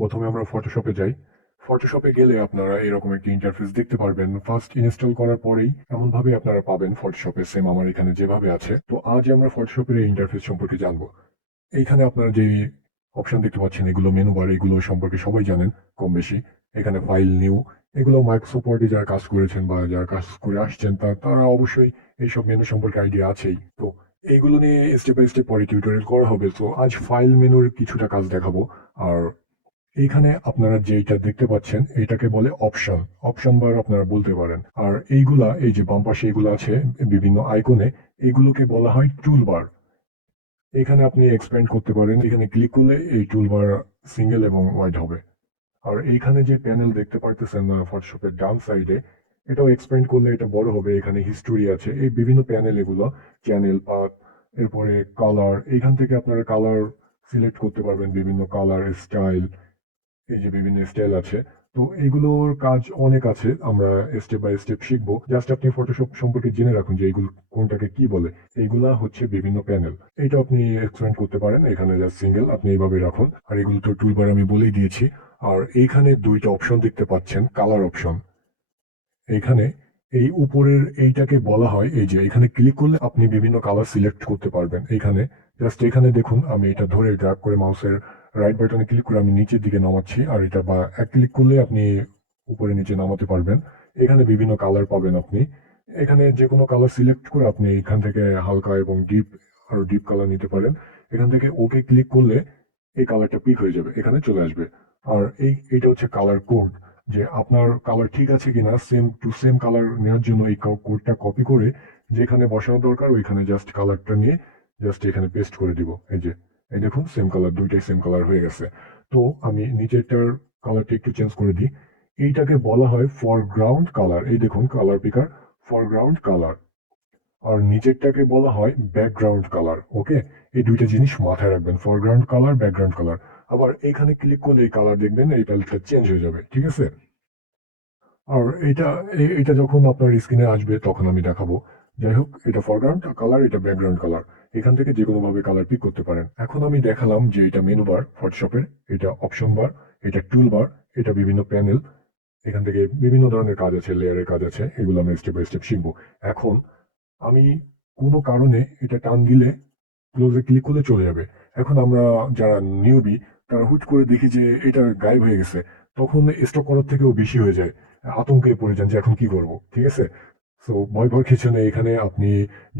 প্রথমে আমরা ফটোশপে যাই। ফটোশপে গেলে আপনারা এরকম একটি ইন্টারফেস দেখতে পারবেন। ফার্স্ট ইনস্টল করার পরেই এমনভাবে আপনারা পাবেন ফটোশপে, সেম আমার এখানে যেভাবে আছে। তো আজ আমরা ফটোশপের এই ইন্টারফেস সম্পর্কে জানবো। এইখানে আপনারা যে অপশন দেখতে পাচ্ছেন, এগুলো মেনু বার, এগুলো সম্পর্কে সবাই জানেন কম বেশি। এখানে ফাইল, নিউ, এগুলো মাইক্রোসফট ওয়ার্ডে যারা কাজ করেছেন বা যারা কাজ করে আসছেন তারা অবশ্যই এইসব মেনু সম্পর্কে আইডিয়া আছেই। তো এইগুলো নিয়ে স্টেপ বাই স্টেপ পরে টিউটোরিয়াল করা হবে। তো আজ ফাইল মেনুর কিছুটা কাজ দেখাবো। আর এইখানে আপনারা যেটা দেখতে পাচ্ছেন এটাকে বলে অপশন, অপশন বার আপনারা বলতে পারেন। আর এইগুলা, এই যে বাম পাশে এগুলো আছে বিভিন্ন আইকনে, এগুলোকে বলা হয় টুল বার। এখানে আপনি এক্সপ্যান্ড করতে পারেন, এখানে ক্লিক করলে এই টুলবার সিঙ্গেল এবং ওয়াইড হবে। আর এইখানে যে প্যানেল দেখতে পারতেছেন ফটোশপের ডান সাইডে, এটাও এক্সপ্যান্ড করলে এটা বড় হবে। এখানে হিস্টোরি আছে, এই বিভিন্ন প্যানেল, এগুলো চ্যানেল পাথ, এরপরে কালার, এইখান থেকে আপনারা কালার সিলেক্ট করতে পারবেন, বিভিন্ন কালার স্টাইল, এই যে বিভিন্ন স্টাইল আছে। তো এগুলোর কাজ অনেক আছে, আমরা স্টেপ বাই স্টেপ শিখবো। জাস্ট আপনি ফটোশপ সম্পর্কে জেনে রাখুন যে এইগুলো কোনটাকে কি বলে। এইগুলা হচ্ছে বিভিন্ন প্যানেল, এটা আপনি এক্সপ্যান্ড করতে পারেন। এখানে জাস্ট সিঙ্গেল আপনি এইভাবে রাখুন। আর এগুলো তো টুলবার আমি বলেই দিয়েছি। আর এইখানে দুইটা অপশন দেখতে পাচ্ছেন, কালার অপশন। এইখানে এই উপরের এইটাকে বলা হয়, এই যে এখানে ক্লিক করলে আপনি বিভিন্ন কালার সিলেক্ট করতে পারবেন। এইখানে জাস্ট এখানে দেখুন, আমি এটা ধরে ড্র্যাগ করে মাউসের রাইট বাটনে ক্লিক করে আমি নিচের দিকে নামাচ্ছি। আর এটা বা এক ক্লিক করলে আপনি উপরে নিচে নামাতে পারবেন। এখানে বিভিন্ন কালার পাবেন আপনি। এখানে যে কোনো কালার সিলেক্ট করে আপনি এখান থেকে হালকা এবং ডিপ, আরো ডিপ কালার নিতে পারেন। এখান থেকে ওকে ক্লিক করলে এই কালারটা পিক হয়ে যাবে, এখানে চলে আসবে। আর এইটা হচ্ছে কালার কোড, যে আপনার কালার ঠিক আছে কিনা সেম টু সেম কালার নেওয়ার জন্য এই কোডটা কপি করে যেখানে বসানো দরকার ওইখানে জাস্ট কালারটা নিয়ে জাস্ট এখানে পেস্ট করে দিব। এই যে এই দেখুন, সেম কালার, দুইটাই সেম কালার হয়ে গেছে। তো আমি নিচেরটার কালারটা একটু চেঞ্জ করে দিই। এইটাকে বলা হয় ফরগ্রাউন্ড কালার। এই দেখুন কালার পিকার, ফরগ্রাউন্ড কালার। আর নিচেরটাকে বলা হয় ব্যাকগ্রাউন্ড কালার। ওকে, এই দুইটা জিনিস মাথায় রাখবেন, ফরগ্রাউন্ড কালার, ব্যাকগ্রাউন্ড কালার। আবার এখানে ক্লিক করলে এই কালার দেখবেন এই প্যালেটটা চেঞ্জ হয়ে যাবে, ঠিক আছে? আর এটা যখন আপনার স্ক্রিনে আসবে তখন আমি দেখাবো। যাই হোক, এটা ফরগ্রাউন্ড কালার, এটা ব্যাকগ্রাউন্ড কালার। এখান থেকে যে কোনো ভাবে কালার পিক করতে পারেন। এখন আমি দেখালাম যে এটা মেনু বার ফটোশপের, এটা অপশন বার, এটা টুল বার, এটা বিভিন্ন প্যানেল। এখান থেকে বিভিন্ন ধরনের কাজ আছে, লেয়ারের কাজ আছে, এগুলো আমরা স্টেপ বাই স্টেপ শিখবো। এখন আমি কোনো কারণে এটা টান দিলে ক্লোজে ক্লিক করলে চলে যাবে। এখন আমরা যারা নিউবি, তারা হুট করে দেখি যে এটা গায়েব হয়ে গেছে, তখন স্টক করার থেকেও বেশি হয়ে যায়, আতঙ্কে পড়ে যান যে এখন কি করব, ঠিক আছে? সো ভয় ভয় কিছু নেই। এখানে আপনি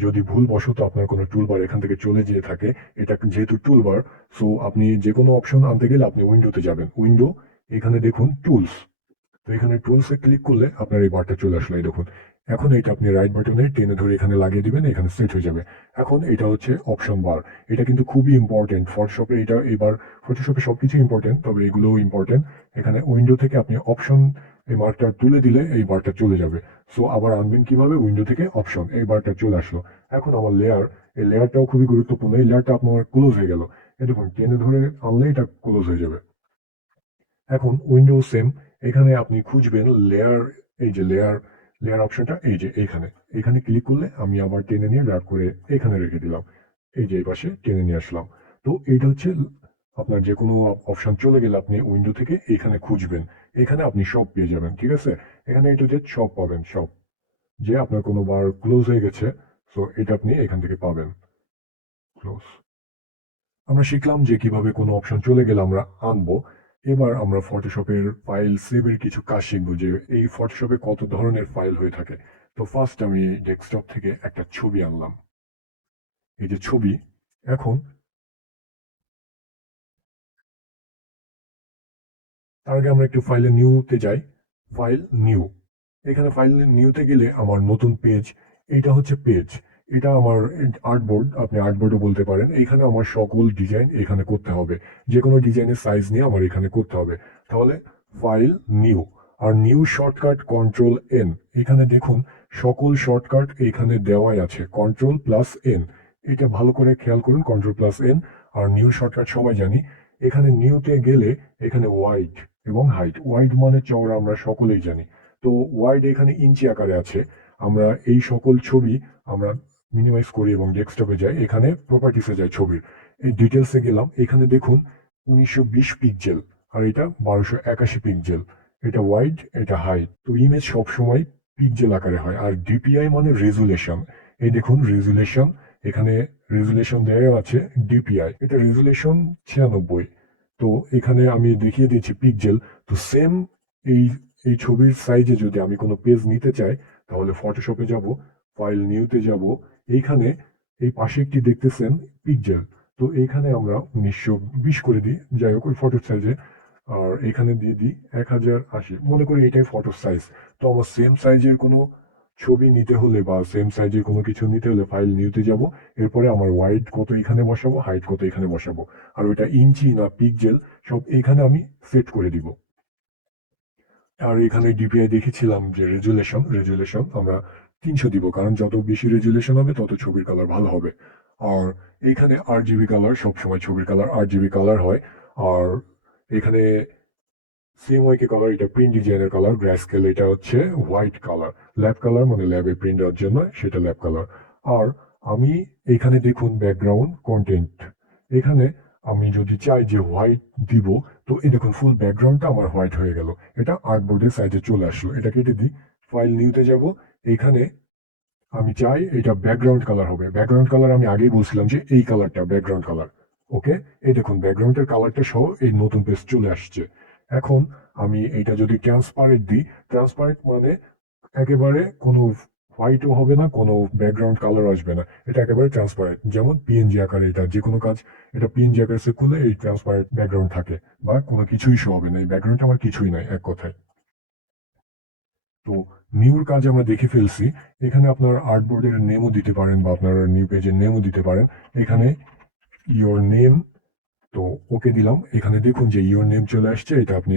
যদি ভুল বশত আপনার কোনো টুলবার এখান থেকে চলে যেয়ে থাকে, এটা যেহেতু টুলবার, সো আপনি যে কোনো অপশন আনতে গেলে আপনি উইন্ডোতে যাবেন। উইন্ডো, এখানে দেখুন টুলস। তো এখানে টুলসে ক্লিক করলে আপনার এই বারটা চলে আসলো, এই দেখুন। এখন এটা আপনি রাইট বাটনে টেনে ধরে এখানে লাগিয়ে দিবেন, এখানে সেট হয়ে যাবে। এখন এটা হচ্ছে অপশন বার। এটা কিন্তু খুবই ইম্পর্টেন্ট ফটোশপে। এটা এবার ফটোশপে সবকিছু ইম্পর্টেন্ট, তবে এগুলোও ইম্পর্টেন্ট। এখানে উইন্ডো থেকে আপনি অপশন, এই মার্কটা তুলে দিলে এই বারটা চলে যাবে। সো আবার আনবেন কিভাবে, উইন্ডো থেকে অপশন, এই বারটা চলে আসলো। এখন আমার লেয়ার, এই লেয়ারটাও খুবই গুরুত্বপূর্ণ। এই লেয়ারটা আপনার ক্লোজ হয়ে গেল, এই দেখুন টেনে ধরে আনলে এটা ক্লোজ হয়ে যাবে। এখন উইন্ডো সেম, এখানে আপনি খুঁজবেন লেয়ার, এই যে লেয়ার, লেয়ার অপশনটা এই যে এইখানে, এখানে ক্লিক করলে আমি আবার টেনে নিয়ে ড্র্যাগ করে এখানে রেখে দিলাম। এই যে এই পাশে টেনে নিয়ে আসলাম। তো এইটা হচ্ছে আপনার যে কোনো অপশন চলে গেলে আপনি উইন্ডো থেকে এখানে খুঁজবেন, এখানে আপনি সব পেয়ে যাবেন, ঠিক আছে? এখানে এটা যে সব পাবেন, সব, যে আপনার কোনো বার ক্লোজ হয়ে গেছে, সো এটা আপনি এখান থেকে পাবেন। ক্লোজ, আমরা শিখলাম যে কিভাবে কোনো অপশন চলে গেলে আমরা আনবো। এবার আমরা ফটোশপের ফাইল সেভের কিছু কাজ শিখবো, যে এই ফটোশপে কত ধরনের ফাইল হয়ে থাকে। তো ফার্স্ট আমি ডেস্কটপ থেকে একটা ছবি আনলাম, এই যে ছবি। এখন তার আগে আমরা একটু ফাইলে নিউতে যাই। ফাইল নিউ, এখানে ফাইল নিউতে গেলে আমার নতুন পেজ, এটা হচ্ছে পেজ। এটা আমার আর্টবোর্ড, আপনি আর্টবোর্ডও বলতে পারেন। এখানে আমার সকল ডিজাইন এখানে করতে হবে, যে কোনো ডিজাইনের সাইজ নিয়ে আমার এখানে করতে হবে। তাহলে ফাইল নিউ, আর নিউ শর্টকাট কন্ট্রোল এন। এখানে দেখুন সকল শর্টকাট এখানে দেওয়াই আছে, কন্ট্রোল প্লাস এন। এটা ভালো করে খেয়াল করুন, কন্ট্রোল প্লাস এন। আর নিউ শর্টকাট সবাই জানি। এখানে নিউতে গেলে এখানে ওয়াইড এবং হাইট, ওয়াইড মানে চওড়া, আমরা সকলেই জানি। তো ওয়াইড এখানে ইঞ্চি আকারে আছে। আমরা এই সকল ছবি আমরা মিনিমাইজ করি এবং ডেস্কটপে যাই, এখানে প্রপার্টিসে যাই ছবির, এই ডিটেলসে গেলাম। এখানে দেখুন 1920 পিক্সেল, আর এটা 1281 পিক্সেল। এটা ওয়াইড, এটা হাইট। তো ইমেজ সবসময় পিক্সেল আকারে হয়। আর ডিপিআই মানে রেজুলেশন। এই দেখুন রেজুলেশন, এখানে রেজুলেশন দেওয়া আছে ডিপিআই, এটা রেজুলেশন 96। তো এখানে আমি দেখিয়ে দিয়েছি পিক্সেল। তো সেম এই এই ছবির সাইজে যদি আমি কোনো পেজ নিতে চাই, তাহলে ফটোশপে যাব, ফাইল নিউতে যাব, এইখানে এই পাশে একটি দেখতেছেন পিক্সেল। তো এইখানে আমরা 1920 করে দিই, যাই হোক ওই ফটোর সাইজে। আর এখানে দিয়ে দিই 1080, মনে করি এটাই ফটো সাইজ। তো আমার সেম সাইজের কোনো ছবি নিতে হলে বা সেম সাইজের কোনো কিছু নিতে হলে ফাইল নিউতে যাব, এরপরে আমার ওয়াইড কত এখানে বসাবো, হাইট কত এখানে বসাবো, আর ওইটা ইঞ্চি না পিক্সেল সব এখানে আমি সেট করে দিব। আর এখানে ডিপিআই দেখেছিলাম যে রেজুলেশন আমরা 300 দিব, কারণ যত বেশি রেজুলেশন হবে তত ছবির কালার ভালো হবে। আর এখানে RGB কালার, সবসময় ছবির কালার RGB কালার হয়। আর এখানে CMYK কালার, এটা প্রিন্ট ডিজাইনের কালার। গ্রাস্কেল, এটা হচ্ছে হোয়াইট কালার। ল্যাব কালার মানে ল্যাবে প্রিন্ট দেওয়ার জন্য, সেটা ল্যাব কালার। আর আমি এখানে দেখুন ব্যাকগ্রাউন্ড কন্টেন্ট, এখানে আমি যদি চাই যে হোয়াইট দিব, তো এই দেখুন ফুল ব্যাকগ্রাউন্ডটা আমার হোয়াইট হয়ে গেল। এটা আর্টবোর্ডের সাইজে চলে আসলো। এটা কেটে দিই, ফাইল নিউতে যাব, এখানে আমি চাই এটা ব্যাকগ্রাউন্ড কালার হবে। ব্যাকগ্রাউন্ড কালার আমি আগেই বলছিলাম যে এই কালারটা ব্যাকগ্রাউন্ড কালার। ওকে, এই দেখুন ব্যাকগ্রাউন্ডের কালারটা সহ এই নতুন পেজ চলে আসছে। এখন আমি এটা যদি ট্রান্সপারেন্ট দিই, ট্রান্সপারেন্ট মানে একেবারে কোনো হোয়াইটও হবে না, কোনো ব্যাকগ্রাউন্ড কালার আসবে না, এটা একেবারে ট্রান্সপারেন্ট। যেমন পিএনজি আকারে, এটা যে কোনো কাজ এটা পিএনজি আকারে সেভ করলে এই ট্রান্সপারেন্ট ব্যাকগ্রাউন্ড থাকে, বা কোনো কিছুই শো হবে না, এই ব্যাকগ্রাউন্ডটা আমার কিছুই নাই এক কথায়। তো নিউর কাজ আমরা দেখে ফেলছি। এখানে আপনার আর্টবোর্ডের নেমও দিতে পারেন বা আপনার নিউ পেজের নেমও দিতে পারেন। এখানে ইয়োর নেম, তো ওকে দিলাম। এখানে দেখুন যে ইয়োর নেম চলে আসছে, এটা আপনি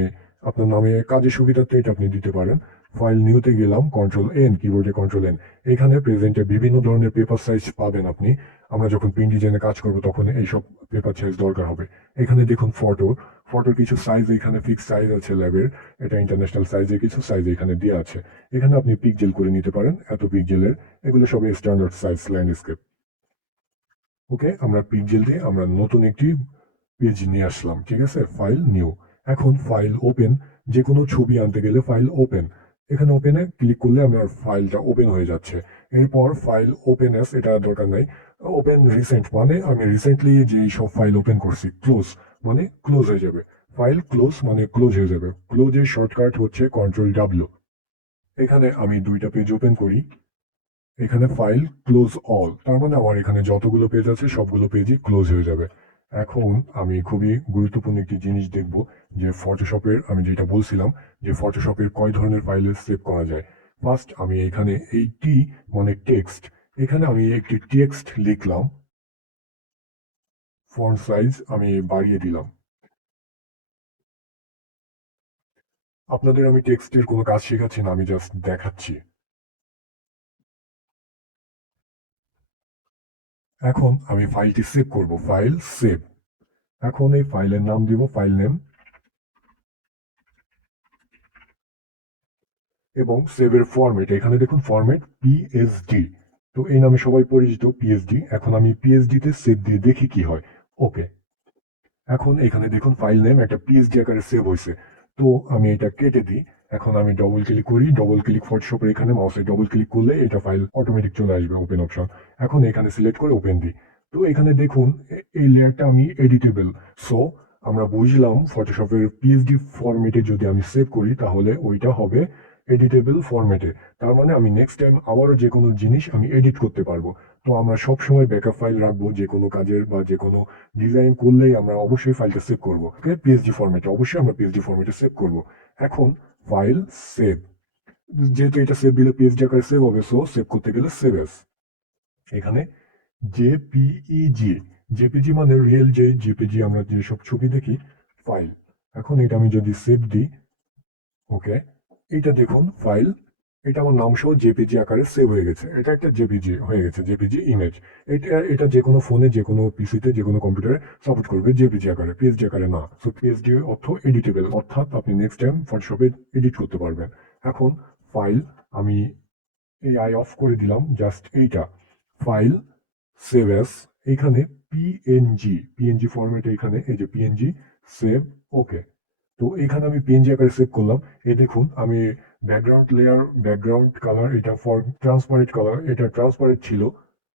আপনার নামে কাজের সুবিধার্থে এটা আপনি দিতে পারেন। ফাইল নিউতে গেলাম, কন্ট্রোল এন, কিবোর্ডে কন্ট্রোল এন। এখানে প্রেজেন্টে বিভিন্ন ধরনের পেপার সাইজ পাবেন আপনি। আমরা যখন প্রিন্ট ডিজাইনে কাজ করব তখন এইসব পেপার সাইজ দরকার হবে। এখানে দেখুন ফটোর কিছু সাইজ, এখানে ফিক্স সাইজ আছে ল্যাবের, এটা ইন্টারন্যাশনাল সাইজে কিছু সাইজ এখানে দেওয়া আছে। এখানে আপনি পিক্সেল করে নিতে পারেন, এত পিক্সেলের, এগুলো সব স্ট্যান্ডার্ড সাইজ ল্যান্ডস্কেপ। ওকে, আমরা পিক্সেল দিয়ে আমরা নতুন একটি পেজ নিয়ে আসলাম, ঠিক আছে। ফাইল নিউ, এখন ফাইল ওপেন। যে কোনো ছবি আনতে গেলে ফাইল ওপেন, এখানে ওপেনে ক্লিক করলে আমার ফাইলটা ওপেন হয়ে যাচ্ছে। এরপর ফাইল ওপেন অ্যাস, এটা দরকার নাই। ওপেন রিসেন্ট মানে আমি রিসেন্টলি যে সব ফাইল ওপেন করছি। ক্লোজ মানে ক্লোজ হয়ে যাবে, ফাইল ক্লোজ মানে ক্লোজ হয়ে যাবে। ক্লোজের শর্টকাট হচ্ছে Ctrl+W। এখানে আমি দুইটা পেজ ওপেন করি, এখানে ফাইল ক্লোজ অল, তার মানে আমার এখানে যতগুলো পেজ আছে সবগুলো পেজই ক্লোজ হয়ে যাবে। এখন আমি খুবই গুরুত্বপূর্ণ একটি জিনিস দেখব, যে ফটোশপের আমি যেটা বলছিলাম যে ফটোশপের কয় ধরনের ফাইলে সেভ করা যায়। ফার্স্ট আমি এখানে এই টি মানে টেক্সট, এখানে আমি একটি টেক্সট লিখলাম, ফন্ট সাইজ আমি বাড়িয়ে দিলাম। আপনাদের আমি টেক্সটের কোনো কাজ শেখাচ্ছি না, আমি জাস্ট দেখাচ্ছি। এখন আমি ফাইলটি সেভ করব, ফাইল সেভ। এখন এই ফাইলের নাম দিব ফাইল নেম, এবং সেভের ফরম্যাট, এখানে দেখুন ফরম্যাট পিএসডি। তো এই নামে সবাই পরিচিত পিএসডি। এখন আমি পিএসডি তে সেভ দিয়ে দেখি কি হয়। ওকে, এখন এখানে দেখুন ফাইল নেম একটা পিএসডি আকারে সেভ হয়েছে। তো আমি এটা কেটে দিই। এখন আমি ডবল ক্লিক করি, ডবল ক্লিক ফটোশপের এখানে মাউসে ডবল ক্লিক করলে এটা ফাইল অটোমেটিক চলে আসবে, ওপেন অপশন। এখন এখানে সিলেক্ট করে ওপেন দিই। তো এখানে দেখুন এই লেয়ারটা আমি এডিটেবল। সো আমরা বুঝলাম ফটোশপের পিএসডি ফরম্যাটে যদি আমি সেভ করি তাহলে ওইটা হবে এডিটেবল ফরম্যাটে। তার মানে আমি নেক্সট টাইম আবারও যে কোনো জিনিস আমি এডিট করতে পারবো। তো আমরা সবসময় ব্যাকআপ ফাইল রাখবো, যে কোনো কাজের বা যে কোনো ডিজাইন করলেই আমরা অবশ্যই ফাইলটা সেভ করবো। ওকে, পিএসডি ফরম্যাটে অবশ্যই আমরা পিএসডি ফরম্যাটে সেভ করবো। এখন ফাইল সেভ, যেহেতু এটা সেভ দিলে পিএসডি আকারে সেভ হবে, সো সেভ করতে গেলে সেভ এস। এখানে জেপিইজি, জেপিজি মানে রিয়েল যে জেপিজি আমরা যেসব ছবি দেখি ফাইল। এখন এটা আমি যদি সেভ দিই, ওকে, এইটা দেখুন ফাইল, এটা আমার নাম সহ জেপিজি আকারে সেভ হয়ে গেছে। এটা একটা জেপিজি হয়ে গেছে, জেপিজি ইমেজ। এটা এটা যে কোনো ফোনে, যে কোনো পিসিতে, যে কোনো কম্পিউটারে সাপোর্ট করবে জেপিজি আকারে, পিএসডি আকারে না। সো পিএসডি অর্থ এডিটেবল, অর্থাৎ আপনি নেক্সট টাইম ফটোশপে এডিট করতে পারবেন। এখন ফাইল আমি এই আই অফ করে দিলাম, জাস্ট এইটা ফাইল সেভ অ্যাস। এখানে পিএনজি ফরম্যাটে, এখানে এই যে পিএনজি সেভ। ওকে, তো এখানে আমি পিএনজি আকারে সেভ করলাম। এই দেখুন আমি ব্যাকগ্রাউন্ড লেয়ার, ব্যাকগ্রাউন্ড কালার, এটা ফর ট্রান্সপারেন্ট কালার, এটা ট্রান্সপারেন্ট ছিল,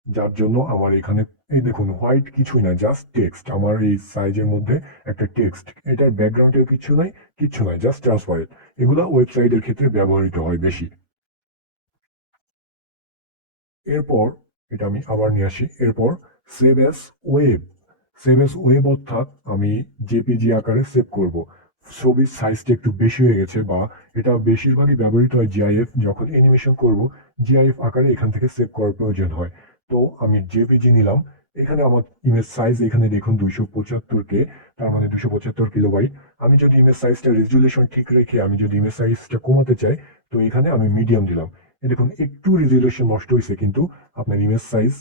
যার জন্য আমার এখানে এই দেখুন হোয়াইট কিছুই না, জাস্ট টেক্সট। আমার এই সাইজের মধ্যে একটা টেক্সট, এটার ব্যাকগ্রাউন্ডের কিছু নাই, কিচ্ছু নাই, জাস্ট ট্রান্সপারেন্ট। এগুলা ওয়েবসাইটের ক্ষেত্রে ব্যবহৃত হয় বেশি। এরপর এটা আমি আবার নিয়ে আসি। এরপর save S web, save S web অর্থাৎ আমি জেপিজি আকারে সেভ করব। ছবির সাইজটা একটু বেশি হয়ে গেছে, বা এটা বেশিরভাগই ব্যবহৃত হয় জিআইএফ, যখন অ্যানিমেশন করব জিআইএফ আকারে এখান থেকে সেভ করার প্রয়োজন হয়। তো আমি জেপিজি নিলাম। এখানে আমার ইমেজ সাইজ এখানে দেখুন 275K, তার মানে 275 কিলোবাইট। আমি যদি ইমেজ সাইজটা রেজুলেশন ঠিক রেখে আমি যদি ইমেজ সাইজটা কমাতে চাই, তো এখানে আমি মিডিয়াম দিলাম। এই দেখুন একটু রেজুলেশন নষ্ট হয়েছে, কিন্তু আপনার ইমেজ সাইজ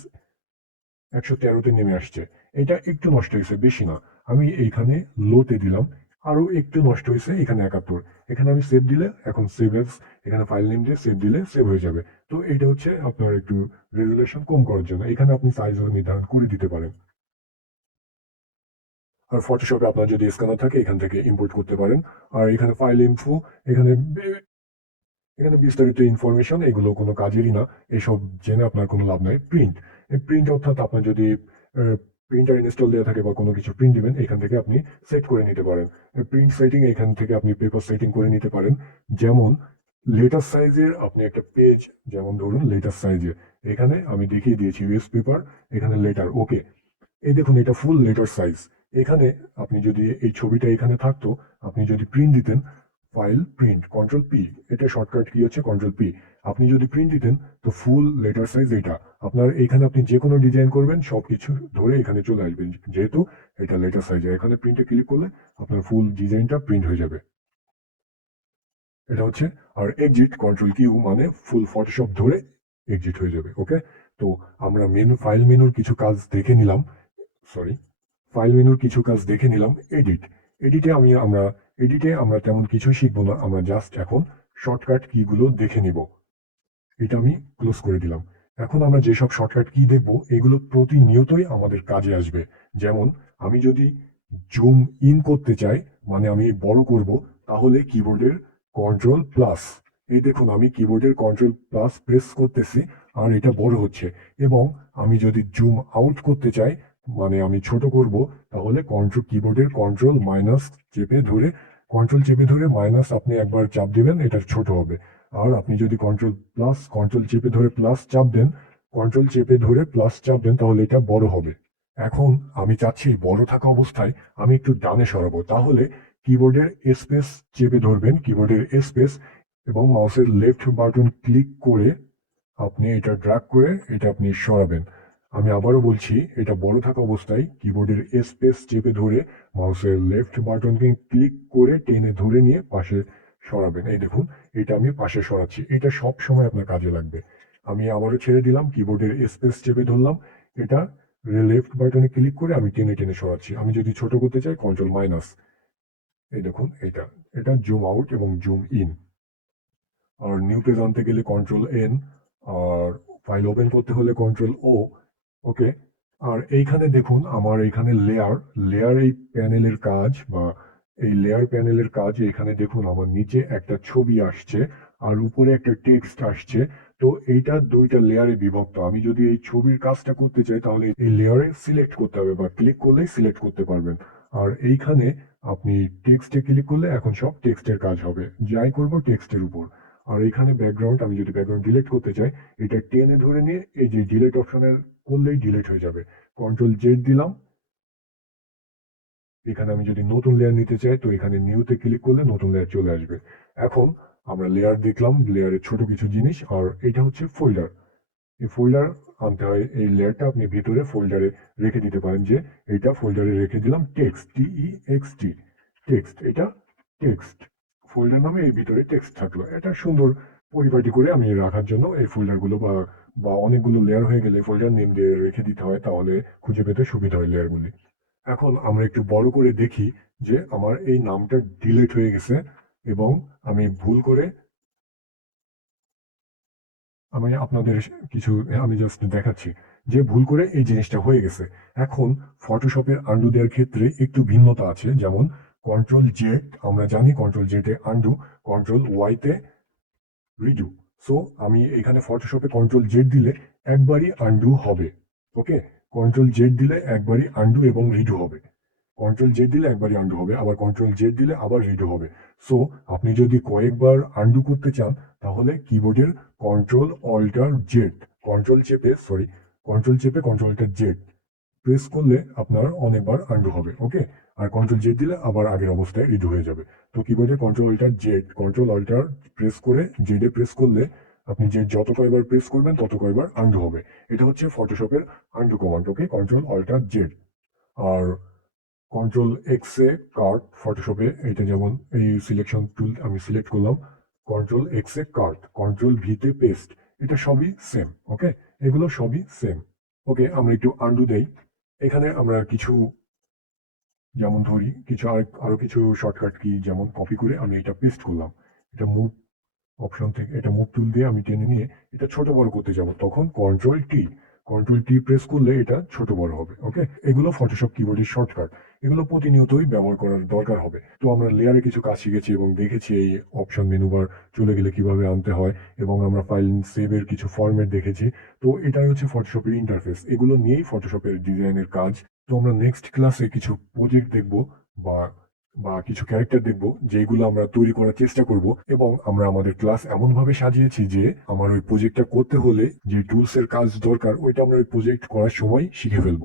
113তে নেমে আসছে। এটা একটু নষ্ট হয়েছে, বেশি না। আমি এইখানে লোতে দিলাম, আরো একটু নষ্ট হয়েছে, এখানে 71। এখানে আমি সেভ দিলে এখন সেভ এস, এখানে ফাইল নেম দিয়ে সেভ দিলে সেভ হয়ে যাবে। তো এটা হচ্ছে আপনার একটু রেজুলেশন কম করার জন্য। এখানে আপনি সাইজও নির্ধারণ করে দিতে পারেন। আর ফটোশপে আপনার যদি স্ক্যানার থাকে এখান থেকে ইম্পোর্ট করতে পারেন। আর এখানে ফাইল ইনফো, এখানে এখানে বিস্তারিত ইনফরমেশন, এগুলো কোনো কাজেরই না, এসব জেনে আপনার কোনো লাভ নাই। প্রিন্ট, এই প্রিন্ট অর্থাৎ আপনার যদি প্রিন্টার ইনস্টল দেওয়া থাকে বা কোনো কিছু প্রিন্ট দিবেন, এখান থেকে আপনি সেট করে নিতে পারেন। প্রিন্ট সেটিং, এখান থেকে আপনি পেপার সেটিং করে নিতে পারেন। যেমন লেটার সাইজের আপনি একটা পেজ, যেমন ধরুন লেটার সাইজের, এখানে আমি দেখিয়ে দিয়েছি ইউএস পেপার, এখানে লেটার, ওকে। এই দেখুন এটা ফুল লেটার সাইজ। এখানে আপনি যদি এই ছবিটা এখানে থাকতো, আপনি যদি প্রিন্ট দিতেন, ফাইল প্রিন্ট কন্ট্রোল পি, এটা শর্টকাট কি হচ্ছে কন্ট্রোল পি। আপনি যদি প্রিন্ট দিতেন তো ফুল লেটার সাইজ এটা আপনার, এখানে আপনি যে কোনো ডিজাইন করবেন সবকিছু ধরে এখানে চলে আসবেন, যেহেতু এটা লেটার সাইজ। এখানে প্রিন্টে ক্লিক করলে আপনার ফুল ডিজাইনটা প্রিন্ট হয়ে যাবে। এটা হচ্ছে। আর এক্সিট কন্ট্রোল কিউ, মানে ফুল ফটোশপ ধরে এক্সিট হয়ে যাবে, ওকে। তো আমরা ফাইল মেনুর কিছু কাজ দেখে নিলাম, সরি, ফাইল মেনুর কিছু কাজ দেখে নিলাম। এডিট, এডিটে আমি আমরা এডিটে আমরা তেমন কিছুই শিখবো না, আমরা জাস্ট এখন শর্টকাট কিগুলো দেখে নিব। এটা আমি ক্লোজ করে দিলাম। এখন আমরা যেসব শর্টকাট কি দেখব, এগুলো প্রতিনিয়তই আমাদের কাজে আসবে। যেমন আমি যদি জুম ইন করতে চাই, মানে আমি বড় করব, তাহলে কিবোর্ডের কন্ট্রোল প্লাস, এই দেখুন আমি কিবোর্ডের কন্ট্রোল প্লাস প্রেস করতেছি, আর এটা বড় হচ্ছে। এবং আমি যদি জুম আউট করতে চাই, মানে আমি ছোট করব, তাহলে কিবোর্ডের কন্ট্রোল মাইনাস চেপে ধরে, কন্ট্রোল চেপে ধরে মাইনাস আপনি একবার চাপ দিবেন, এটা ছোট হবে। আর আপনি যদি কন্ট্রোল চেপে ধরে প্লাস চাপ দেন, কন্ট্রোল চেপে ধরে প্লাস চাপ দেন, তাহলে এটা বড় হবে। এখন আমি চাচ্ছি বড় থাকা অবস্থায় আমি একটু ডানে সরাবো, তাহলে কিবোর্ডের স্পেস চেপে ধরবেন, কিবোর্ডের স্পেস এবং মাউসের লেফট বাটন ক্লিক করে আপনি এটা ড্র্যাগ করে এটা আপনি সরাবেন। আমি আবারও বলছি, এটা বড় থাকা অবস্থায় কিবোর্ডের স্পেস চেপে ধরে মাউসের লেফট বাটনকে ক্লিক করে টেনে ধরে নিয়ে পাশে সরাবেন। এই দেখুন এটা আমি পাশে সরাচ্ছি, এটা সব সময় আপনার কাজে লাগবে। আমি আবারও ছেড়ে দিলাম, কিবোর্ডের স্পেস চেপে ধরলাম, এটা লেফট বাটনে ক্লিক করে আমি টেনে টেনে সরাচ্ছি। আমি যদি ছোট করতে চাই কন্ট্রোল মাইনাস, এই দেখুন এটা এটা জুম আউট এবং জুম ইন। আর নিউ পেজ আনতে গেলে কন্ট্রোল এন, আর ফাইল ওপেন করতে হলে কন্ট্রোল ও, ওকে। আর এইখানে দেখুন আমার এখানে লেয়ার এই প্যানেলের কাজ, বা এই লেয়ার প্যানেলের কাজ, এখানে দেখুন আমার নিচে একটা ছবি আসছে আর উপরে একটা টেক্সট আসছে। তো এইটা দুইটা লেয়ারে বিভক্ত। আমি যদি এই ছবির কাজটা করতে চাই, তাহলে এই লেয়ারে সিলেক্ট করতে হবে, বা ক্লিক করলেই সিলেক্ট করতে পারবেন। আর এইখানে আপনি টেক্সটে ক্লিক করলে এখন সব টেক্সটের কাজ হবে, যাই করব টেক্সটের উপর। আর এখানে ব্যাকগ্রাউন্ড, আমি যদি ব্যাকগ্রাউন্ড ডিলিট করতে চাই, এটা টেনে ধরে নিয়ে এই যে ডিলিট অপশনে করলেই ডিলিট হয়ে যাবে। কন্ট্রোল জেড দিলাম। এখানে আমি যদি নতুন লেয়ার নিতে চাই, তো এখানে নিউতে ক্লিক করলে নতুন লেয়ার চলে আসবে। এখন আমরা লেয়ার দেখলাম, লেয়ারের ছোট কিছু জিনিস। আর এটা হচ্ছে ফোল্ডার। এই ফোল্ডার আনতে হয়, এই লেয়ারটা আপনি ভিতরে ফোল্ডারে রেখে দিতে পারেন, যে এটা ফোল্ডারে রেখে দিলাম টেক্সট, TEXT, টেক্সট, এটা টেক্সট ফোল্ডার নামে এই ভিতরে টেক্সট থাকলো। এটা সুন্দর পরিপাটি করে আমি রাখার জন্য এই ফোল্ডারগুলো, বা বা অনেকগুলো লেয়ার হয়ে গেলে ফোল্ডার নেম দিয়ে রেখে দিতে হয়, তাহলে খুঁজে পেতে সুবিধা হয় লেয়ারগুলি। এখন আমরা একটু বড় করে দেখি যে আমার এই নামটা ডিলিট হয়ে গেছে, এবং আমি ভুল করে, আমি আপনাদের কিছু, আমি জাস্ট দেখাচ্ছি যে ভুল করে এই জিনিসটা হয়ে গেছে। এখন ফটোশপের আন্ডু দেওয়ার ক্ষেত্রে একটু ভিন্নতা আছে। যেমন কন্ট্রোল জেড, আমরা জানি কন্ট্রোল জেড এ আন্ডু, কন্ট্রোল ওয়াই তে রিডু। সো আমি এখানে ফটোশপে কন্ট্রোল জেড দিলে একবারই আন্ডু হবে। ওকে, কন্ট্রোল জেড দিলে একবারই আন্ডু এবং রিডু হবে। কন্ট্রোল জেড দিলে একবারই আন্ডু হবে, আবার কন্ট্রোল জেড দিলে আবার রিডু হবে। সো আপনি যদি কয়েকবার আন্ডু করতে চান তাহলে কিবোর্ডের কন্ট্রোল অল্টার জেড, কন্ট্রোল চেপে কন্ট্রোল অল্টার জেড প্রেস করলে আপনার অনেকবার আন্ডু হবে। ওকে, আর কন্ট্রোল জেড দিলে আবার আগের অবস্থায় রিডু হয়ে যাবে। তো কিবোর্ডে control alt Z, control alt press করে জেডে প্রেস করলে আপনি যে যত কয়বার প্রেস করবেন তত কয়বার আন্ডু হবে। এটা হচ্ছে ফটোশপের আন্ডু কমান্ড। ওকে, কন্ট্রোল অল্টার জেড। আর কন্ট্রোল এক্স এ কার্ট ফটোশপে, এটা যেমন এই সিলেকশন টুল আমি সিলেক্ট করলাম, কন্ট্রোল এক্স এ কার্ট, কন্ট্রোল ভিতে পেস্ট, এটা সবই সেম। ওকে, এগুলো সবই সেম। ওকে, আমরা একটু আন্ডু দেই। এখানে আমরা কিছু, যেমন ধরি কিছু আরো কিছু শর্টকাট কি, যেমন কপি করে আমি এটা পেস্ট করলাম। এটা মুভ অপশন থেকে, এটা মুভ টুল দিয়ে আমি টেনে নিয়ে এটা ছোট বড় করতে যাব, তখন কন্ট্রোল টি প্রেস করলে এটা ছোট বড় হবে। ওকে, এগুলো ফটোশপ কিবোর্ডের শর্টকাট, এগুলো প্রতিনিয়তই ব্যবহার করার দরকার হবে। তো আমরা লেয়ারে কিছু কাজ শিখেছি এবং দেখেছি এই অপশন মেনু বার চলে গেলে কিভাবে আনতে হয়, এবং আমরা ফাইল সেভের কিছু ফরম্যাট দেখেছি। তো এটাই হচ্ছে ফটোশপের ইন্টারফেস, এগুলো নিয়েই ফটোশপের ডিজাইনের কাজ। তো আমরা নেক্সট ক্লাসে কিছু প্রজেক্ট দেখব, বা বা কিছু ক্যারেক্টার দেখবো যেগুলো আমরা তৈরি করার চেষ্টা করব, এবং আমরা আমাদের ক্লাস এমন ভাবে সাজিয়েছি যে আমার ওই প্রজেক্টটা করতে হলে যে টুলস এর কাজ দরকার ওইটা আমরা ওই প্রজেক্ট করার সময় শিখে ফেলবো।